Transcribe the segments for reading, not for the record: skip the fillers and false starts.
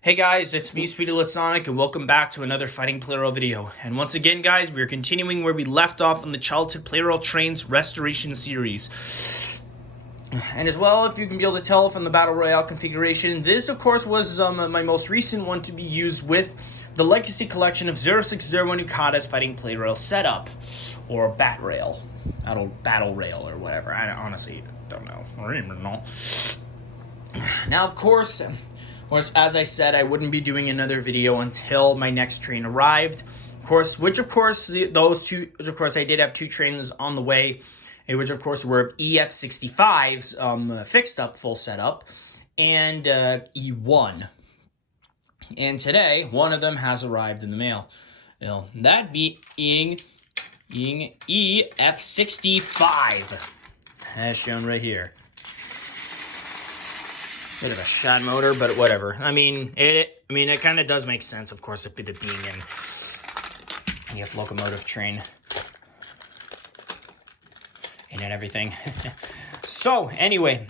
Hey guys, it's me, Sweetie Sonic, and welcome back to another Fighting Plarail video. And once again, guys, we are continuing where we left off on the Childhood Plarail Trains Restoration series. And as well, if you can be able to tell from the Battle Royale configuration, this, of course, was my most recent one to be used with the Legacy Collection of 0601 Yukata's Fighting Plarail setup, or Bat Rail, Battle Rail, or whatever. I honestly don't know. I don't even know. Now, of course, as I said, I wouldn't be doing another video until my next train arrived. Those two, of course, I did have two trains on the way, which, of course, were EF65s, fixed up, full setup, and E1. And today, one of them has arrived in the mail. That being EF65, as shown right here. Bit of a shot motor, but whatever. I mean, it kind of does make sense, of course, it being an EF locomotive train and everything. So anyway,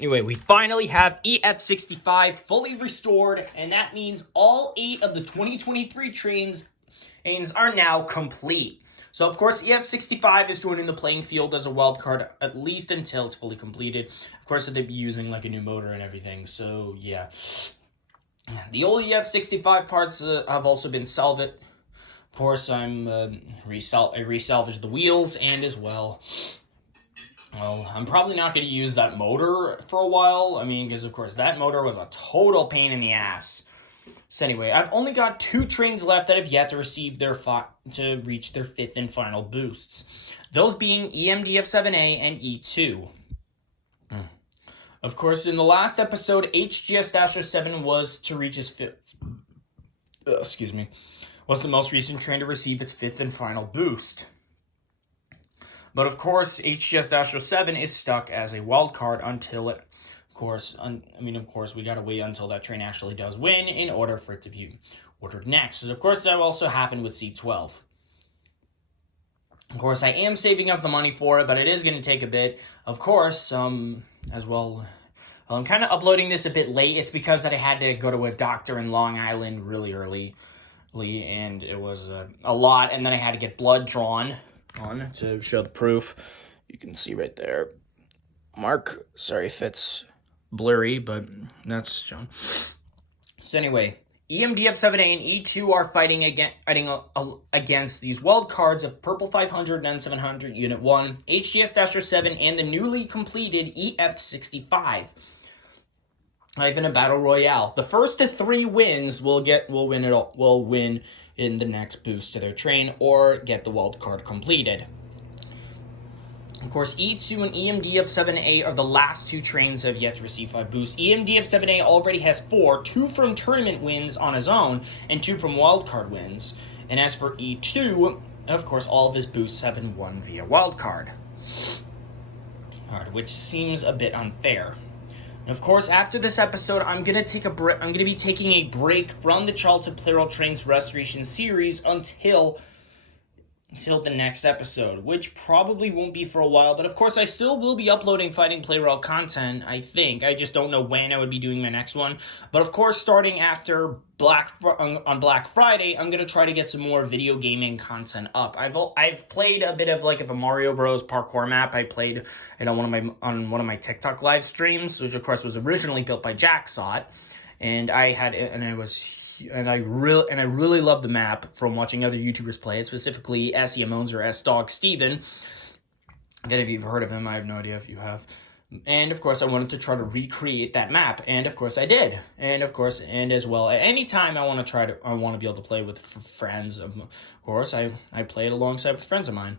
we finally have EF65 fully restored, and that means all 8 of the 2023 trains are now complete. So, of course, EF65 is joining the playing field as a wild card, at least until it's fully completed. Of course, they'll be using, like, a new motor and everything, so, yeah. The old EF65 parts have also been salvaged. Of course, I resalvaged the wheels, and as well, I'm probably not going to use that motor for a while. I mean, because, of course, that motor was a total pain in the ass. So anyway, I've only got 2 trains left that have yet to receive to reach their 5th and final boosts. Those being EMDF7A and E2. Of course, in the last episode, HGS-07 was to reach his 5th. Was the most recent train to receive its 5th and final boost. But of course, HGS-07 is stuck as a wild card until it. Of course, we gotta wait until that train actually does win in order for it to be ordered next. So of course, that will also happen with C12. Of course, I am saving up the money for it, but it is going to take a bit. Of course, as well, I'm kind of uploading this a bit late. It's because that I had to go to a doctor in Long Island really early, and it was a lot, and then I had to get blood drawn on to show the proof. You can see right there. Mark, sorry if it's blurry, but that's shown. So anyway, EMDF7A and E2 are fighting against these wild cards of Purple 500, N700, Unit 1, HGS-07, and the newly completed EF65. In a battle royale. The first to 3 wins will win in the next boost to their train or get the wild card completed. Of course, E2 and EMDF7A are the last 2 trains that have yet to receive 5 boosts. EMDF7A already has 4, 2 from tournament wins on his own, and 2 from wildcard wins. And as for E2, of course, all of his boosts have been won via wildcard. Which seems a bit unfair. And of course, after this episode, I'm gonna be taking a break from the Childhood Plarail Trains Restoration series until the next episode, which probably won't be for a while, but of course I still will be uploading Fighting Plarail content, I think. I just don't know when I would be doing my next one. But of course, starting after on Black Friday, I'm going to try to get some more video gaming content up. I've played a bit of a Mario Bros. Parkour map. I played it on one of my TikTok live streams, which of course was originally built by Jacksot, and I really love the map from watching other YouTubers play it, specifically SEMones or S-Dog Steven. Again, if you've heard of him, I have no idea if you have. And of course, I wanted to try to recreate that map, and of course I did. And of course, and as well, at any time I want to be able to play with friends. Of course, I play it alongside with friends of mine.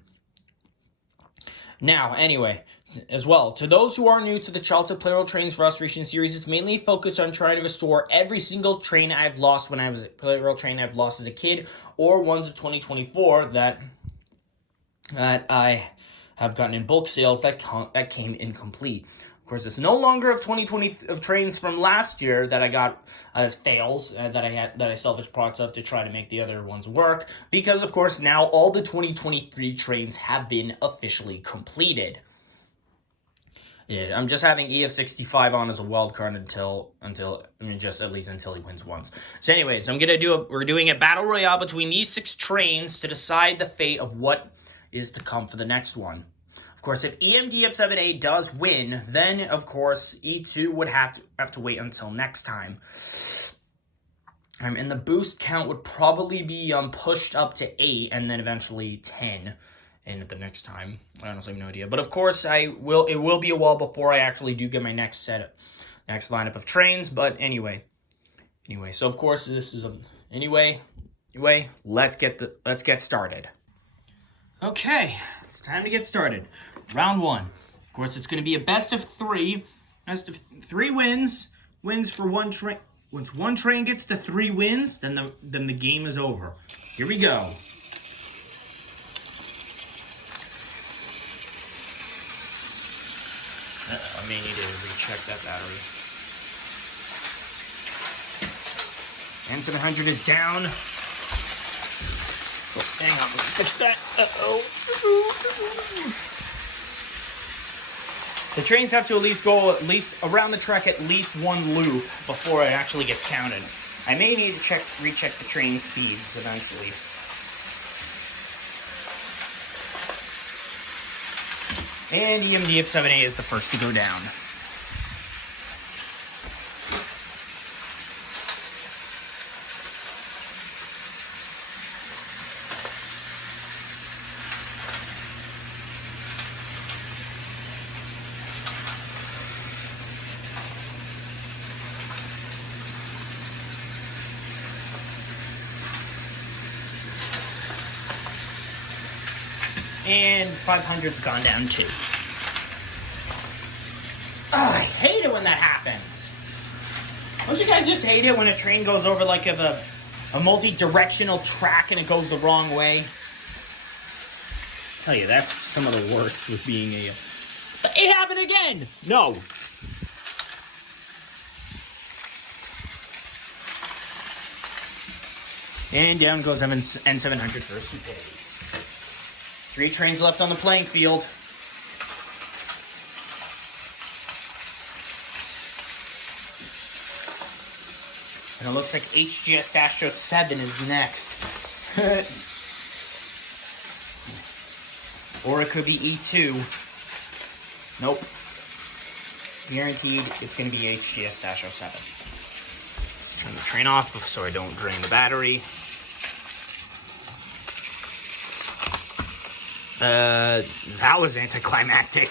Now, anyway, as well, to those who are new to the Childhood Plarail Trains Restoration series, it's mainly focused on trying to restore every single train I've lost when I was I've lost as a kid, or ones of 2024 that I have gotten in bulk sales that came incomplete. Of course, it's no longer of 2020 of trains from last year that I got as fails that I salvaged parts of to try to make the other ones work, because of course now all the 2023 trains have been officially completed. Yeah, I'm just having EF65 on as a wild card until just at least until he wins once. So anyways, we're doing a battle royale between these 6 trains to decide the fate of what is to come for the next one. Of course, if EMDF7A does win, then of course E2 would have to wait until next time. And the boost count would probably be pushed up to 8 and then eventually 10 in the next time. I honestly have no idea. But of course, it will be a while before I actually do get my next lineup of trains. But anyway, so of course this is anyway, let's get started. Okay, it's time to get started. Round 1. Of course, it's going to be a best of 3. Best of 3 wins for one train. Once one train gets to 3 wins, then the game is over. Here we go. I may need to recheck that battery. N700 is down. Oh, hang on, let me fix that. Uh-oh. The trains have to at least go around the track at least 1 loop before it actually gets counted. I may need to recheck the train speeds eventually. And EMDF7A is the first to go down. And 500's gone down too. Oh, I hate it when that happens. Don't you guys just hate it when a train goes over like a multi-directional track and it goes the wrong way? I tell you, that's some of the worst with being a... It happened again! No. And down goes N700 for stupidity. 3 trains left on the playing field. And it looks like HGS-7 is next. Or it could be E2. Nope. Guaranteed it's going to be HGS-7. Turn the train off so I don't drain the battery. That was anticlimactic.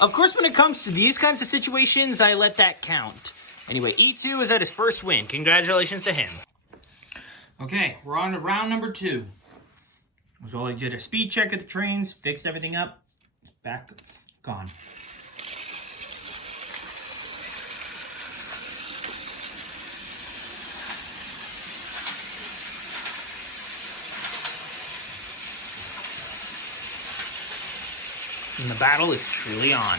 Of course, when it comes to these kinds of situations, I let that count. Anyway, E2 is at his first win. Congratulations to him. Okay, we're on to round number 2. So I did a speed check of the trains, fixed everything up. It's back, gone. And the battle is truly on.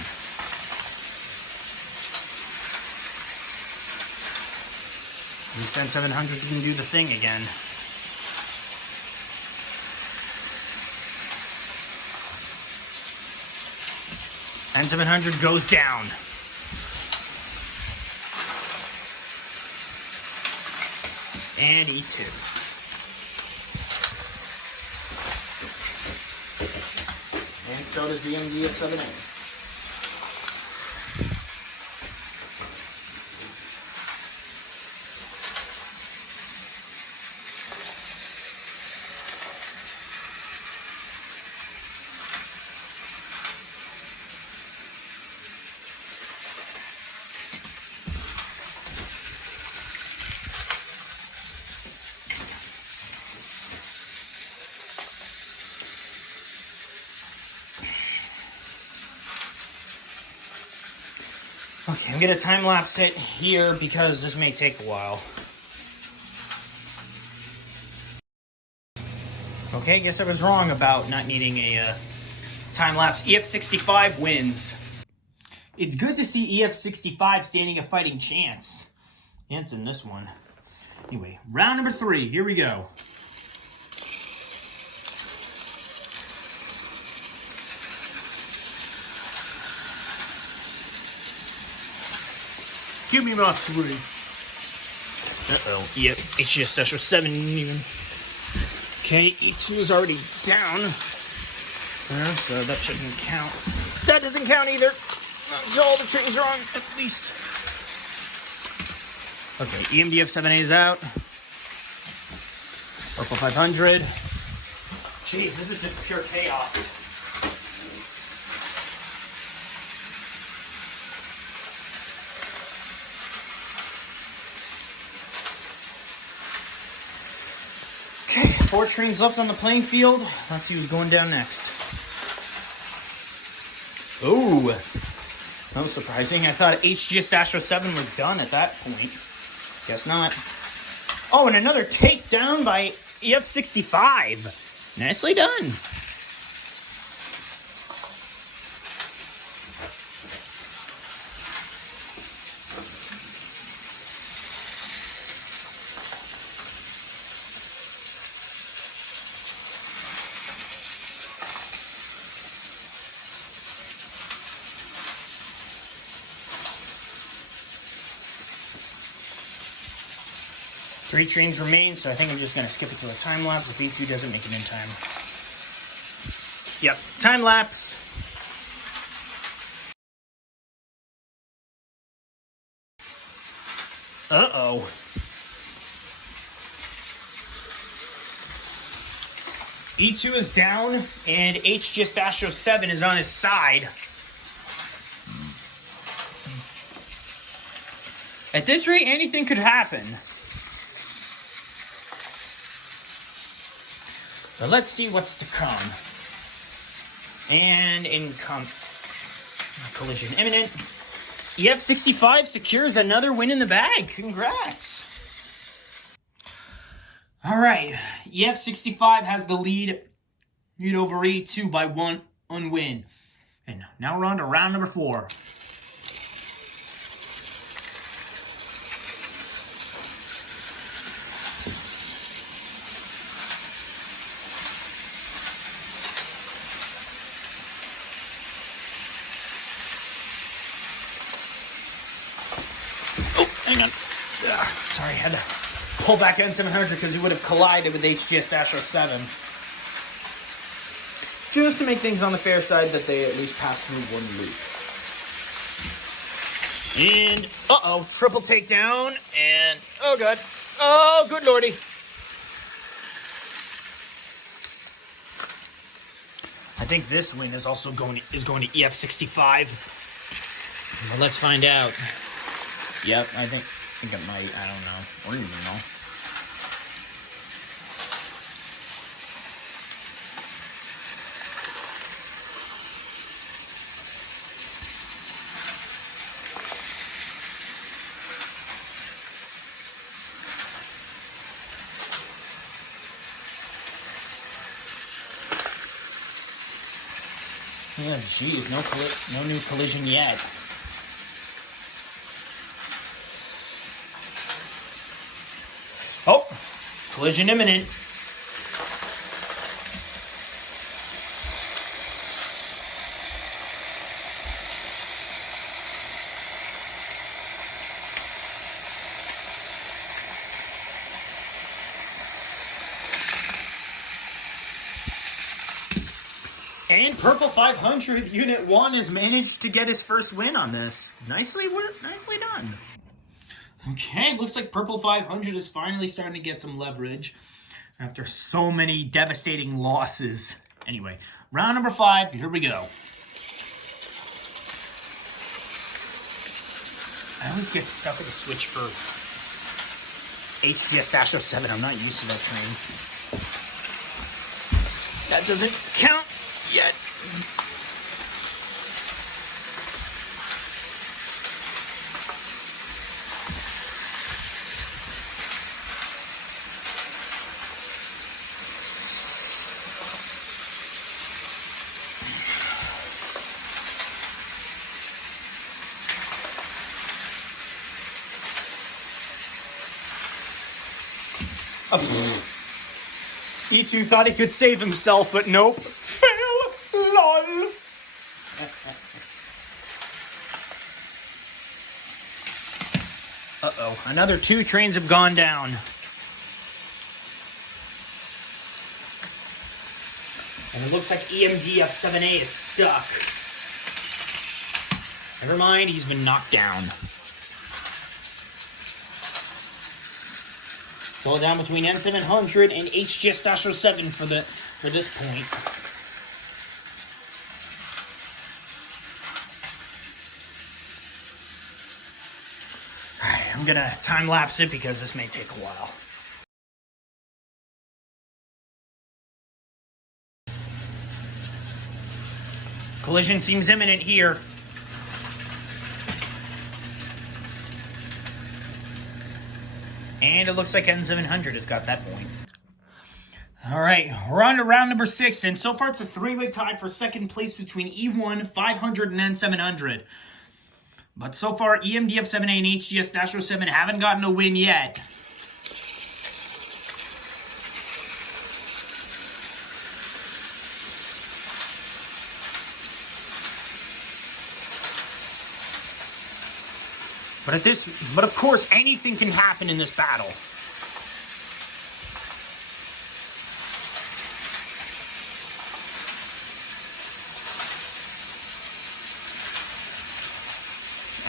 The N700 can do the thing again. N700 goes down. And E2. And so does the EMDF7A. Okay, I'm gonna time lapse it here because this may take a while. Okay, guess I was wrong about not needing a time lapse. EF65 wins. It's good to see EF65 standing a fighting chance. It's in this one. Anyway, round number 3. Here we go. Give me my 3. Uh-oh. Yep. HGS-07 even. Okay, E2 is already down. So that shouldn't count. That doesn't count either. So all the trains are on, at least. Okay, EMDF-7A is out. Purple 500. Jeez, this is just pure chaos. Okay, 4 trains left on the playing field. Let's see who's going down next. Ooh, that was surprising. I thought HGS-07 was done at that point. Guess not. Oh, and another takedown by EF65. Nicely done. Three trains remain, so I think I'm just going to skip it to a time lapse if E2 doesn't make it in time. Yep, time lapse. Uh-oh. E2 is down, and HGS-07 is on his side. At this rate, anything could happen. But let's see what's to come. And collision imminent. EF65 secures another win in the bag. Congrats. All right. EF65 has the lead over E2 by 1 win. And now we're on to round number 4. Hang on. Sorry, I had to pull back N700 because he would have collided with HGS-07. Just to make things on the fair side that they at least pass through one loop. And, uh-oh, triple takedown, and, oh god. Oh, good lordy. I think this win is also going to EF65. Well, let's find out. Yep, I think it might. I don't know. Or even know. Yeah, geez, no new collision yet. Oh, collision imminent. And Purple 500 Unit 1 has managed to get his first win on this. Nicely done. Okay, looks like Purple 500 is finally starting to get some leverage after so many devastating losses. Anyway, round number 5, here we go. I always get stuck with a switch for HGS-07. I'm not used to that train. That doesn't count yet. E2 thought he could save himself, but nope. Fail. Lol. Another 2 trains have gone down. And it looks like EMDF7A is stuck. Never mind, he's been knocked down. Fall down between N700 and HGS-07 for this point. Alright, I'm gonna time lapse it because this may take a while. Collision seems imminent here. And it looks like N700 has got that point. All right, we're on to round number 6, and so far it's a 3-way tie for second place between E1, 500, and N700. But so far, EMDF7A and HGS-07 haven't gotten a win yet. But of course, anything can happen in this battle.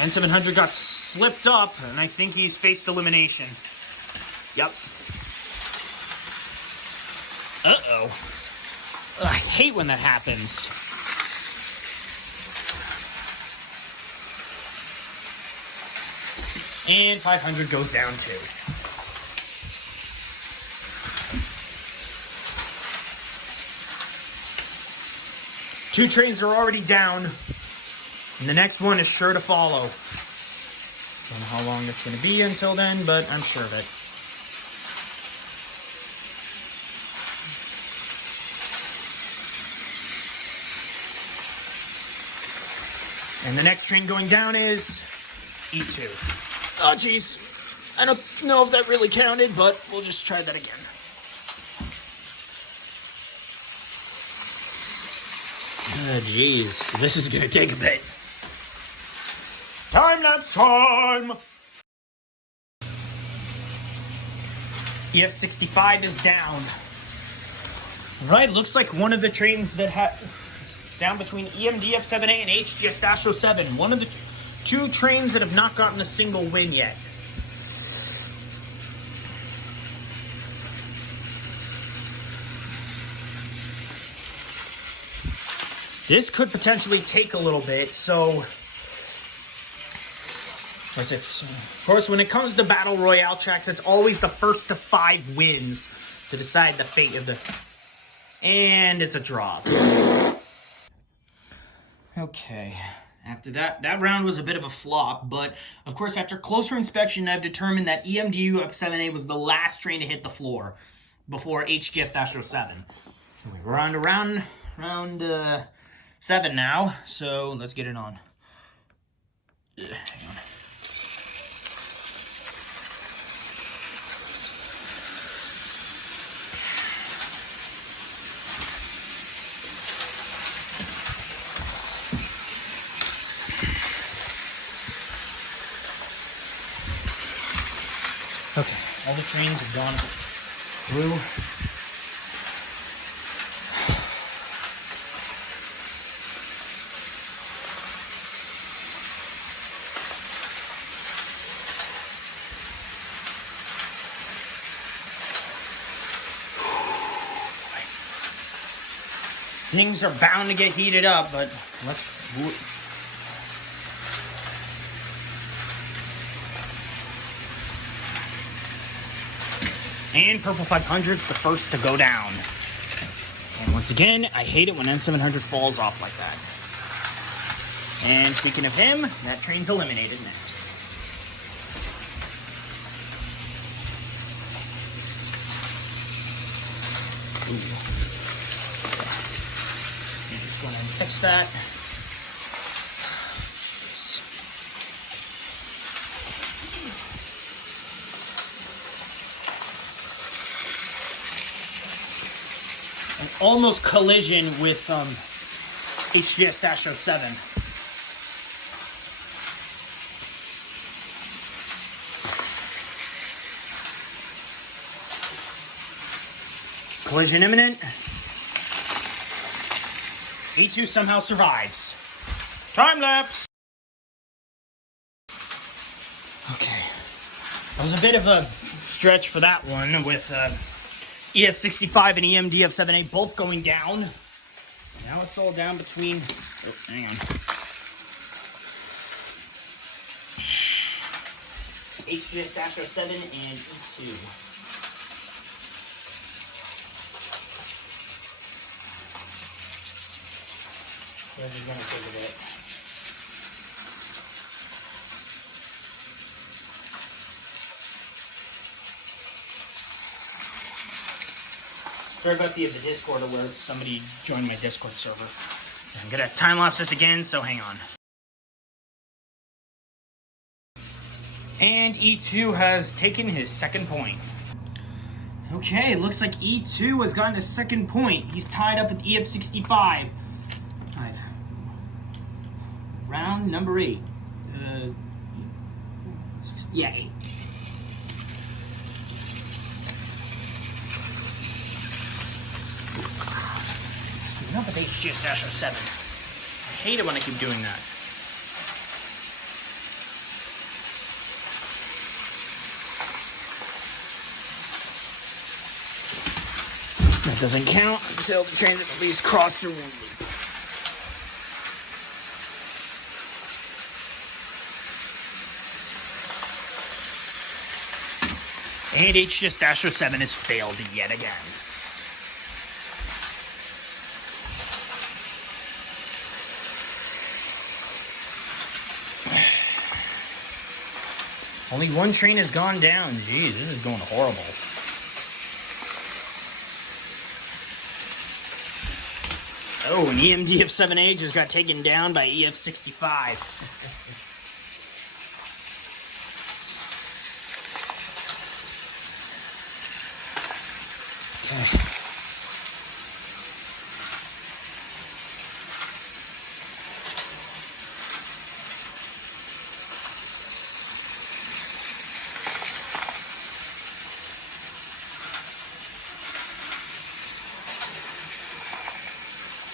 N700 got slipped up, and I think he's faced elimination. Yep. Uh-oh. I hate when that happens. And 500 goes down too. Two trains are already down, and the next one is sure to follow. Don't know how long it's going to be until then, but I'm sure of it. And the next train going down is E2. Oh, jeez. I don't know if that really counted, but we'll just try that again. Jeez. This is gonna take a bit. Time lapse time! EF65 is down. Right, looks like one of the trains that had down between EMDF7A and HGS-07. One of the 2 trains that have not gotten a single win yet. This could potentially take a little bit, so of course, when it comes to Battle Royale tracks, it's always the first to 5 wins to decide the fate of the... And it's a draw. Okay. After that round was a bit of a flop, but of course, after closer inspection, I've determined that EMDU-F7A was the last train to hit the floor before HGS-07. We're on to round 7 now, so let's get it on. Hang on. Okay, all the trains have gone through. Things are bound to get heated up, but let's... And Purple 500's the first to go down. And once again, I hate it when N700 falls off like that. And speaking of him, that train's eliminated next. Ooh. Just go ahead and fix that. An almost collision with HGS-07. Collision imminent. E2 somehow survives. Time lapse. Okay. That was a bit of a stretch for that one with EF65 and EF65 both going down. Now it's all down between... Oh, hang on. HGS-07 and E2. This is going to take a bit. Sorry about the Discord alert. Somebody joined my Discord server. I'm going to time-lapse this again, so hang on. And E2 has taken his second point. Okay, looks like E2 has gotten his second point. He's tied up with EF65. Round number 8. Yeah, 8. Enough with HGS-07. I hate it when I keep doing that. That doesn't count until the trains have at least crossed through one loop. And HGS-07 has failed yet again. Only one train has gone down. Jeez, this is going horrible. Oh, and EMDF7A just got taken down by EF65. Okay.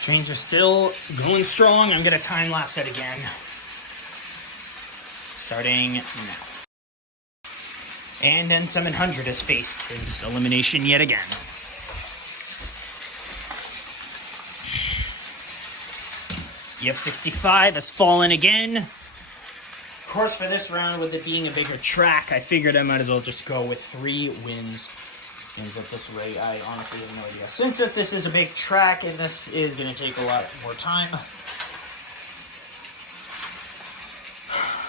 Trains are still going strong. I'm going to time-lapse it again. Starting now. And then 700 has faced his elimination yet again. EF65 has fallen again. Of course, for this round, with it being a bigger track, I figured I might as well just go with 3 wins. Ends up this way, I honestly have no idea. Since if this is a big track and this is going to take a lot more time,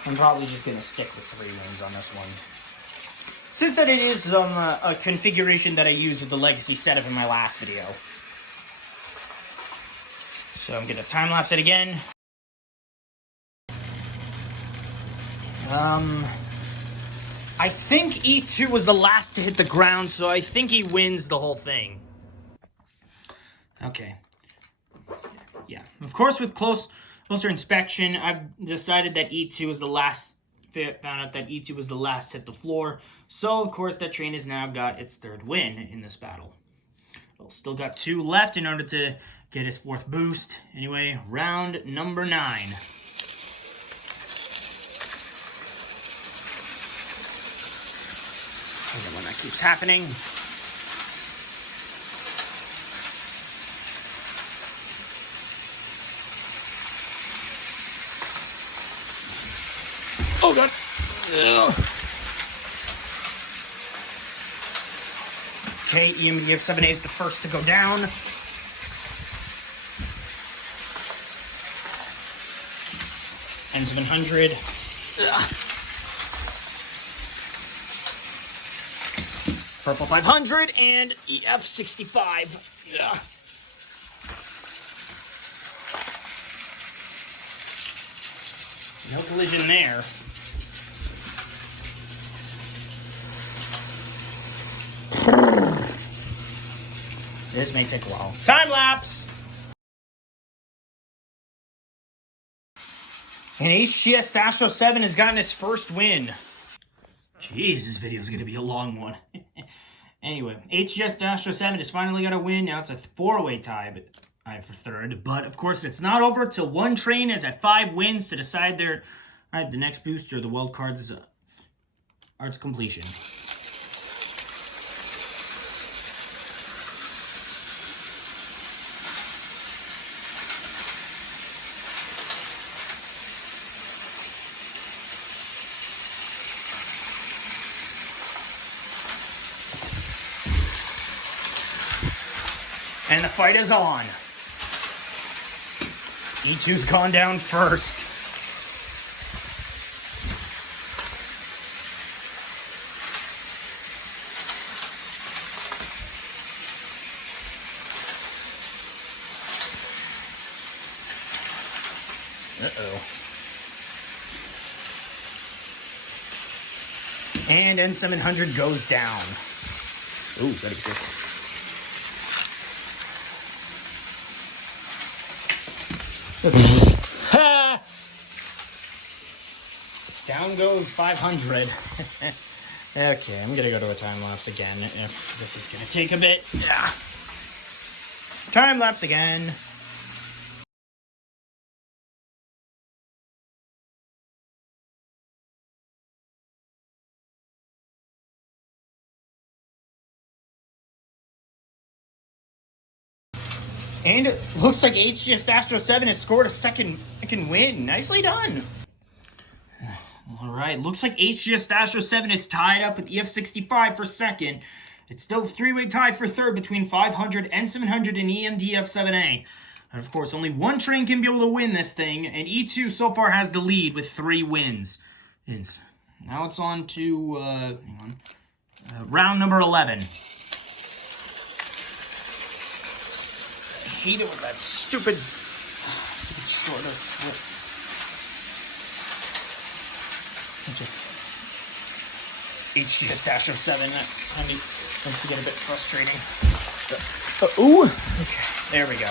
I'm probably just going to stick with 3 wins on this one. Since that it is a configuration that I used with the legacy setup in my last video. So I'm going to time-lapse it again. I think E2 was the last to hit the ground, so I think he wins the whole thing. Okay. Yeah. Of course, with closer inspection, I've decided that E2 was the last, found out that E2 was the last to hit the floor. So, of course, that train has now got its 3rd win in this battle. Well, still got 2 left in order to get his 4th boost. Anyway, round number 9. When that keeps happening. Oh god. Ugh. Okay, EMDF7A is the first to go down. N700. Ugh. Purple 500 and EF65. Yeah. No collision there. This may take a while. Time lapse! And HGS-07 has gotten his first win. Jeez, this video is going to be a long one. Anyway, HGS-07 has finally got a win. Now it's a 4-way tie for third. But, of course, it's not over till one train is at 5 wins to decide the next booster, the wild card's arts completion. And the fight is on. E2's gone down first. Uh-oh. And N700 goes down. Ooh, gotta be careful. Down goes 500. Okay, I'm gonna go to a time lapse again if this is gonna take a bit. Yeah. Time lapse again. And it looks like HGS-07 has scored a second win. Nicely done. All right, looks like HGS-07 is tied up with EF65 for second. It's still a 3-way tie for third between 500, N700, and EMDF7A. And of course, only one train can be able to win this thing, and E2 so far has the lead with 3 wins. Now it's on to round number 11. I hate it with that stupid shorter foot. HGS-07, that kind of tends to get a bit frustrating. Ooh! Okay, there we go.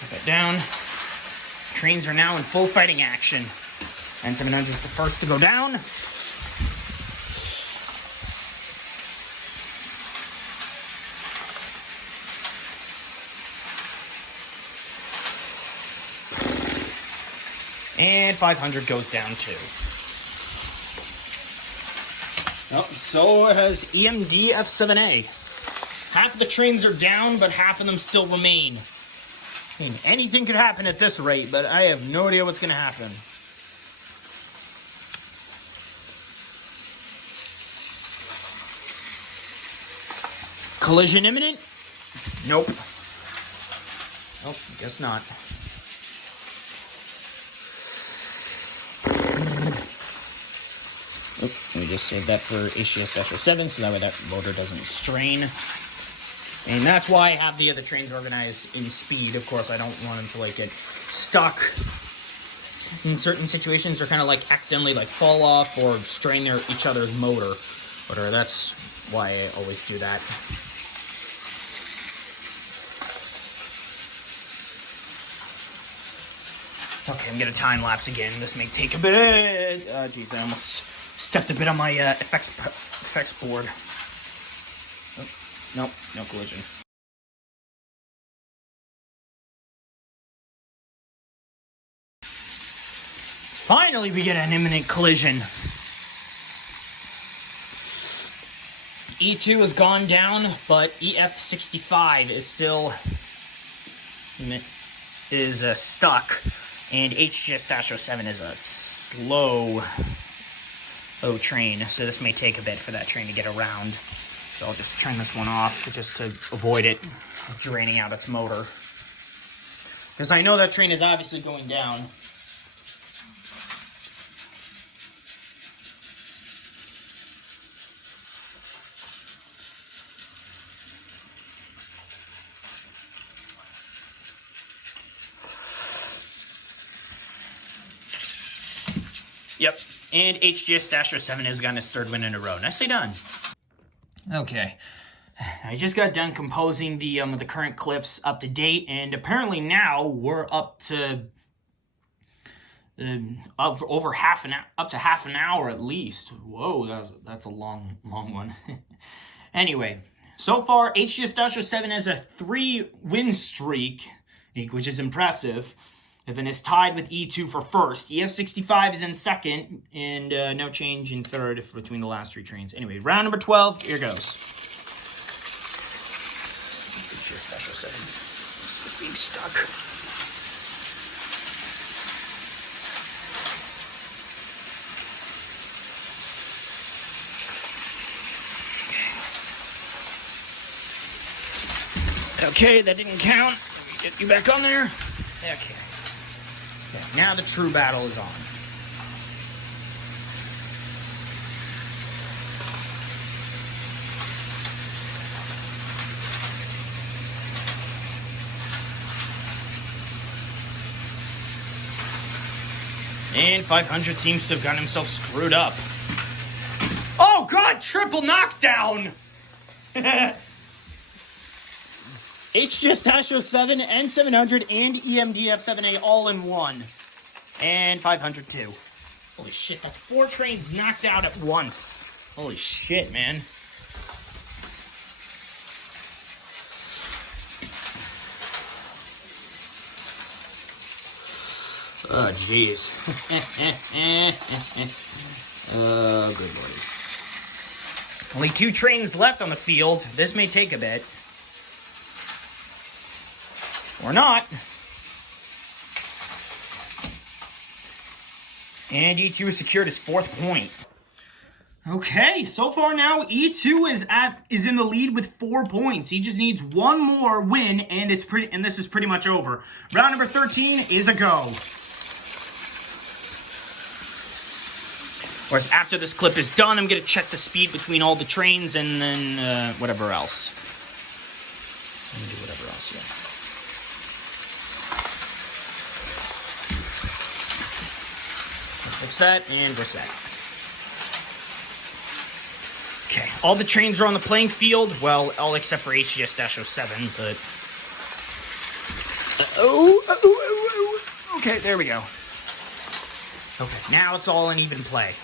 Put that down. Trains are now in full fighting action. N700 is the first to go down. And 500 goes down too. Oh, so has EMDF7A. Half of the trains are down, but half of them still remain. I mean, anything could happen at this rate, but I have no idea what's going to happen. Collision imminent? Nope. Nope, guess not. Let me just save that for HGS-07 so that way that motor doesn't strain. And that's why I have the other trains organized in speed. Of course, I don't want them to like get stuck in certain situations or kind of like accidentally like fall off or strain each other's motor. Whatever, that's why I always do that. Okay, I'm gonna time lapse again. This may take a bit. Geez, I almost stepped a bit on my effects board. Oh, nope, no collision. Finally, we get an imminent collision. E2 has gone down, but EF65 is still stuck, and HGS-07 is a slow train, so this may take a bit for that train to get around. So I'll just turn this one off just to avoid it draining out its motor. Because I know that train is obviously going down. Yep, and HGS-07 has gotten its 3rd win in a row. Nicely done. Okay, I just got done composing the current clips up to date, and apparently now we're up to over up to half an hour at least. Whoa, that's a long one. Anyway, so far, HGS-07 has a 3-win streak, which is impressive. And then is tied with E2 for first. EF65 is in second, and no change in third between the last 3 trains. Anyway, round number 12, here goes. HGS-07 is being stuck. Okay, that didn't count. Let me get you back on there. Okay. Now the true battle is on. And 500 seems to have gotten himself screwed up. Oh God, triple knockdown! HGS-07, N700, and EMDF7A all in one. And 500 too. Holy shit, that's 4 trains knocked out at once. Holy shit, man. Oh, jeez. Oh, good lord. Only 2 trains left on the field. This may take a bit. Or not. And E2 has secured his 4th point. Okay, so far now E2 is in the lead with 4 points. He just needs 1 more win, and this is pretty much over. Round number 13 is a go. Of course, after this clip is done, I'm gonna check the speed between all the trains and then whatever else. Let me do whatever else, yeah. Fix that, and we're set. Okay, all the trains are on the playing field. Well, all except for HGS-07, but... Okay, there we go. Okay, now it's all in even play.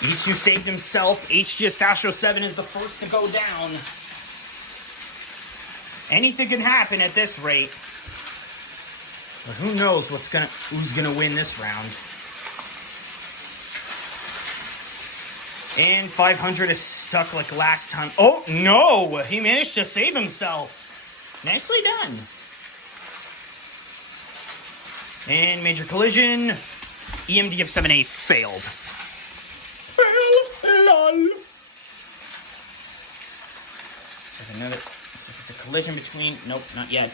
E2 saved himself. HGS-07 is the first to go down. Anything can happen at this rate. But who knows who's gonna win this round. And 500 is stuck like last time. Oh, no! He managed to save himself. Nicely done. And major collision. EMDF7A failed. Lol. Looks like it's a collision between... Nope, not yet.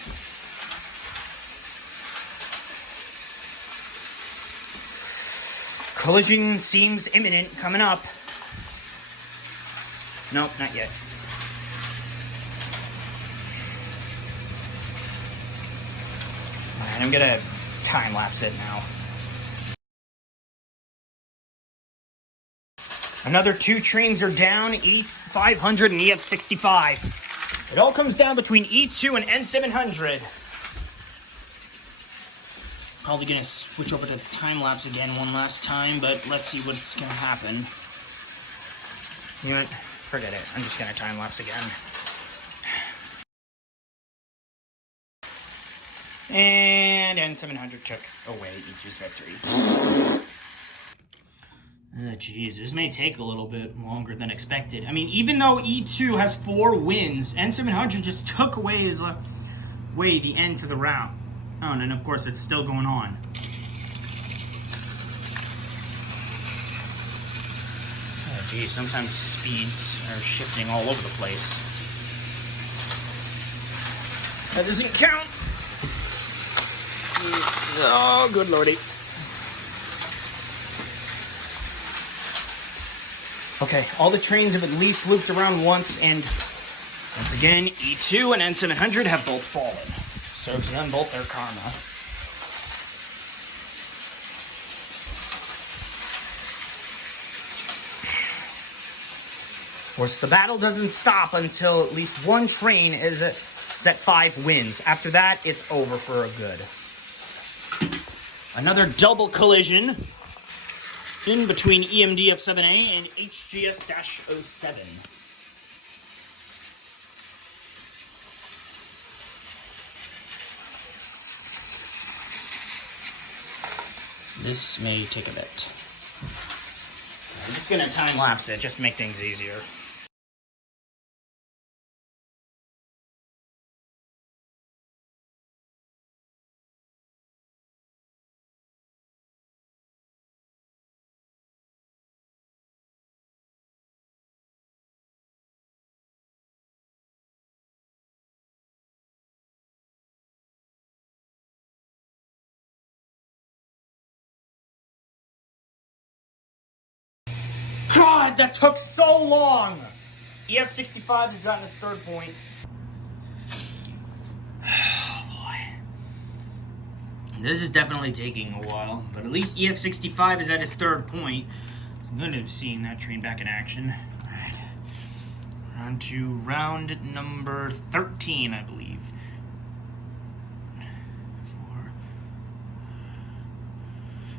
Collision seems imminent, coming up. Nope, not yet. Alright, I'm gonna time-lapse it now. Another 2 trains are down, E500 and EF65. It all comes down between E2 and N700. Probably gonna switch over to the time-lapse again one last time, but let's see what's gonna happen. You know what? Forget it. I'm just gonna time-lapse again. And N700 took away E2's victory. Oh, jeez, this may take a little bit longer than expected. I mean, even though E2 has 4 wins, N700 just took away the end to the round. Oh, and then of course it's still going on. Oh, geez, sometimes speeds are shifting all over the place. That doesn't count. Oh, good lordy. Okay, all the trains have at least looped around once, and once again, E2 and N700 have both fallen. Serves them both their karma. Of course, the battle doesn't stop until at least one train is at 5 wins. After that, it's over for a good. Another double collision. in between EMDF7A and HGS-07. This may take a bit. I'm just gonna time lapse it just to make things easier. God, that took so long! EF65 has gotten its third point. Oh boy. This is definitely taking a while, but at least EF65 is at its third point. I'm going to have seen that train back in action. Alright. We're on to round number 13, I believe.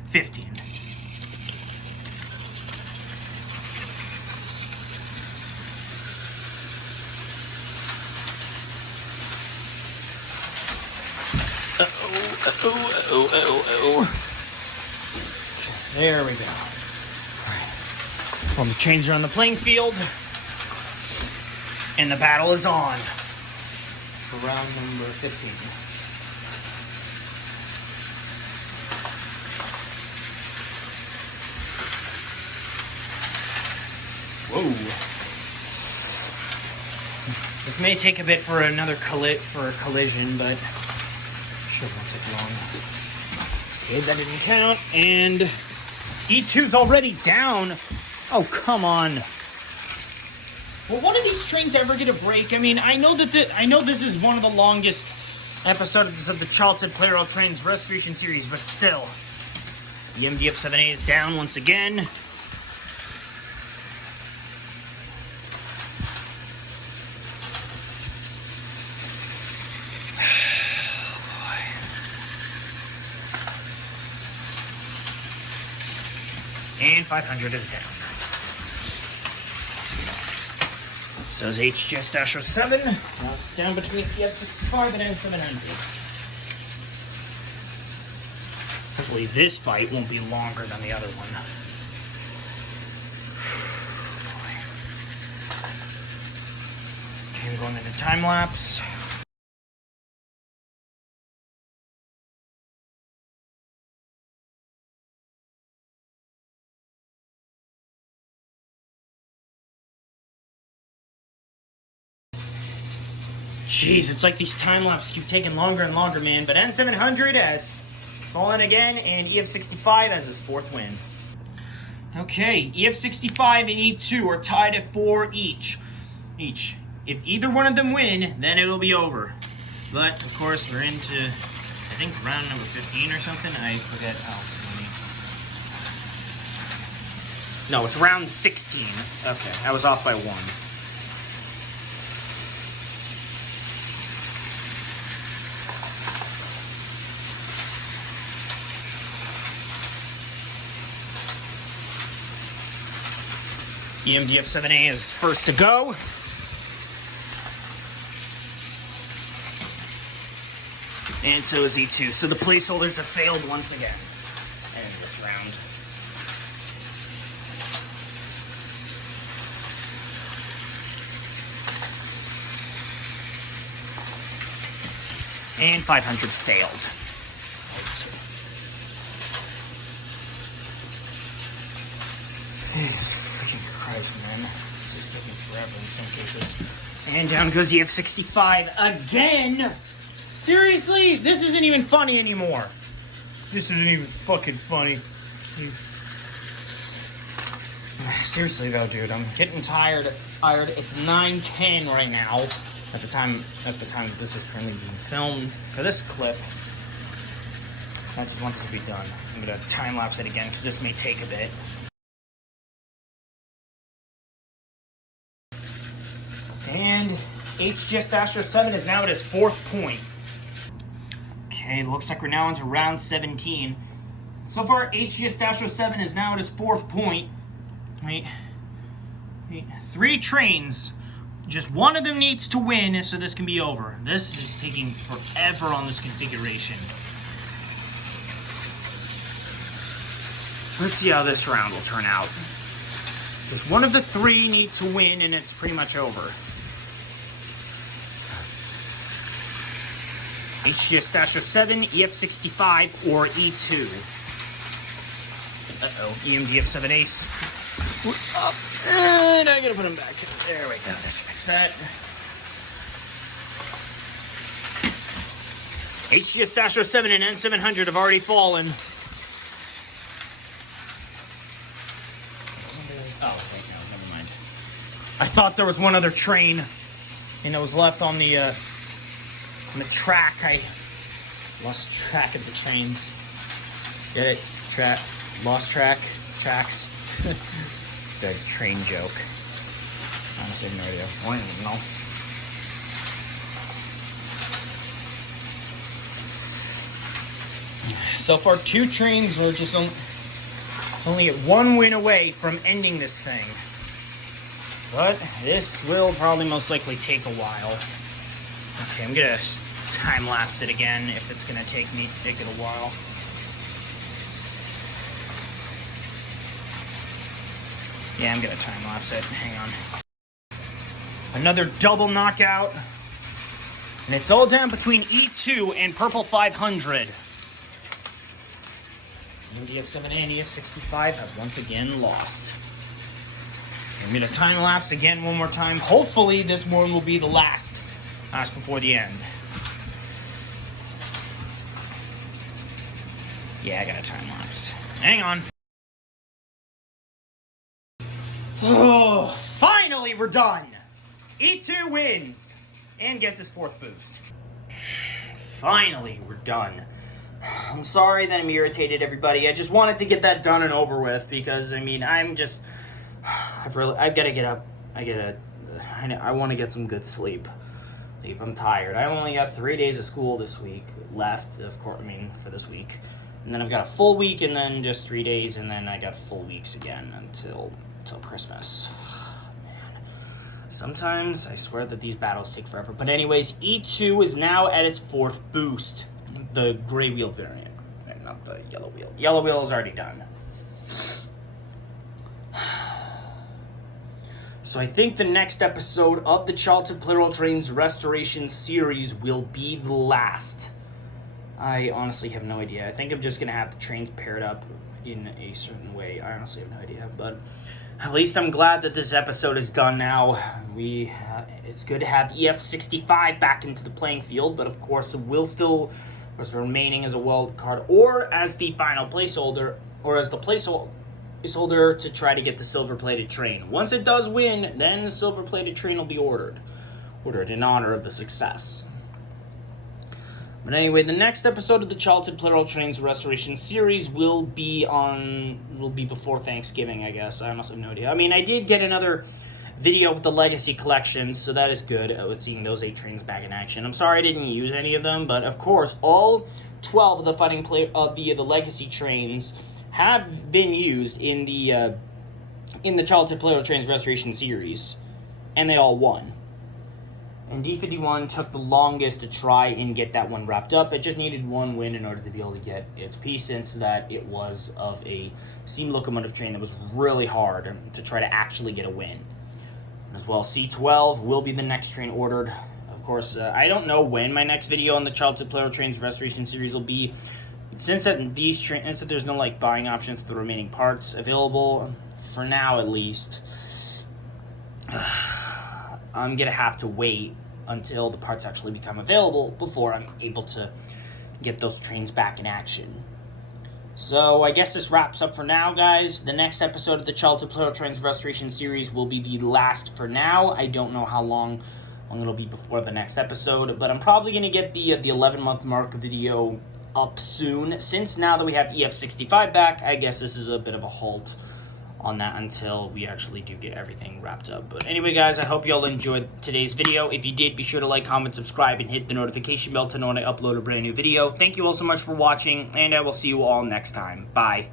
15. There we go. All right. Well, the trains are on the playing field, and the battle is on for round number 15. Whoa. This may take a bit for another collision, but sure won't take long. Okay, that didn't count, and E2's already down. Oh, come on. Will one of these trains ever get a break? I mean, I know this is one of the longest episodes of the Childhood Plarail Trains Restoration series, but still. The MDF7A is down once again. And 500 is down. So is HGS-07. Now it's down between EF65 and N700. Hopefully this fight won't be longer than the other one. Okay, I'm going into time lapse. Jeez, it's like these time lapses keep taking longer and longer, man. But N700 has fallen again, and EF65 has his fourth win. Okay, EF65 and E2 are tied at 4 each. If either one of them win, then it'll be over. But, of course, we're into, I think, round number 15 or something. I forget. Oh, no, it's round 16. Okay, I was off by 1. EMDF7A is first to go. And so is E2. So the placeholders have failed once again in this round. And 500 failed. Christ, man. This is taking forever in some cases. And down goes the EF65 again! Seriously? This isn't even funny anymore. This isn't even fucking funny. Seriously though, dude, I'm getting tired. It's 9:10 right now. At the time that this is currently being filmed for this clip. I just want this to be done. I'm gonna time lapse it again because this may take a bit. And HGS-07 is now at its 4th point. Okay, looks like we're now into round 17. So far, HGS-07 is now at its 4th point. Wait. 3 trains. Just one of them needs to win so this can be over. This is taking forever on this configuration. Let's see how this round will turn out. Just one of the 3 need to win and it's pretty much over. HGS-07, EF65, or E2. Uh-oh, EMDF7 Ace. Up, and I gotta put him back. There we go, let's fix that. HGS-07 and N700 have already fallen. Oh, wait, no, never mind. I thought there was one other train, and it was left on the track. I lost track of the trains. Get it? Lost track? Tracks. It's a train joke. Honestly, I have no idea. I don't even know. So far, 2 trains are just only at 1 win away from ending this thing. But this will probably most likely take a while. Okay, I'm gonna time-lapse it again if it's gonna take it a while. Yeah, I'm gonna time-lapse it. Hang on. Another double knockout. And it's all down between E2 and Purple 500. EF7 and EF65 have once again lost. I'm gonna time-lapse again one more time. Hopefully this one will be the last. Last before the end. Yeah, I got a time-lapse. Hang on. Oh, finally we're done. E2 wins and gets his 4th boost. Finally, we're done. I'm sorry that I'm irritated, everybody. I just wanted to get that done and over with because, I mean, I've got to get up. I want to get some good sleep. I'm tired. I only got 3 days of school this week left, of course, for this week. And then I've got a full week and then just 3 days and then I got full weeks again until Christmas. Man. Sometimes I swear that these battles take forever. But anyways, E2 is now at its 4th boost. The gray wheel variant, and not the yellow wheel. Yellow wheel is already done. So I think the next episode of the Childhood Plarail Trains Restoration series will be the last. I honestly have no idea. I think I'm just going to have the trains paired up in a certain way. I honestly have no idea, but at least I'm glad that this episode is done now. It's good to have EF65 back into the playing field, but of course it will still remaining as a wild card or as the final placeholder, or as the placeholder to try to get the silver-plated train. Once it does win, then the silver-plated train will be ordered in honor of the success. But anyway, the next episode of the Childhood Plarail Trains Restoration series will be before Thanksgiving, I guess. I honestly have no idea. I mean, I did get another video with the Legacy Collection, so that is good with seeing those 8 trains back in action. I'm sorry I didn't use any of them, but of course, all 12 of the the Legacy trains have been used in the Childhood Plarail Trains Restoration series, and they all won. And D51 took the longest to try and get that one wrapped up. It just needed 1 win in order to be able to get its piece, since that it was of a steam locomotive train that was really hard to try to actually get a win. As well, C12 will be the next train ordered. Of course, I don't know when my next video on the Childhood Plarail Trains Restoration series will be. Since that there's no buying options for the remaining parts available, for now at least, I'm gonna have to wait until the parts actually become available before I'm able to get those trains back in action. So I guess this wraps up for now, guys. The next episode of the Childhood Plarail Trains Restoration series will be the last for now. I don't know how long it'll be before the next episode, but I'm probably going to get the 11-month mark video up soon. Since now that we have EF65 back, I guess this is a bit of a halt on that until we actually do get everything wrapped up. But anyway, guys, I hope you all enjoyed today's video. If you did, be sure to like, comment, subscribe, and hit the notification bell to know when I upload a brand new video. Thank you all so much for watching, and I will see you all next time. Bye.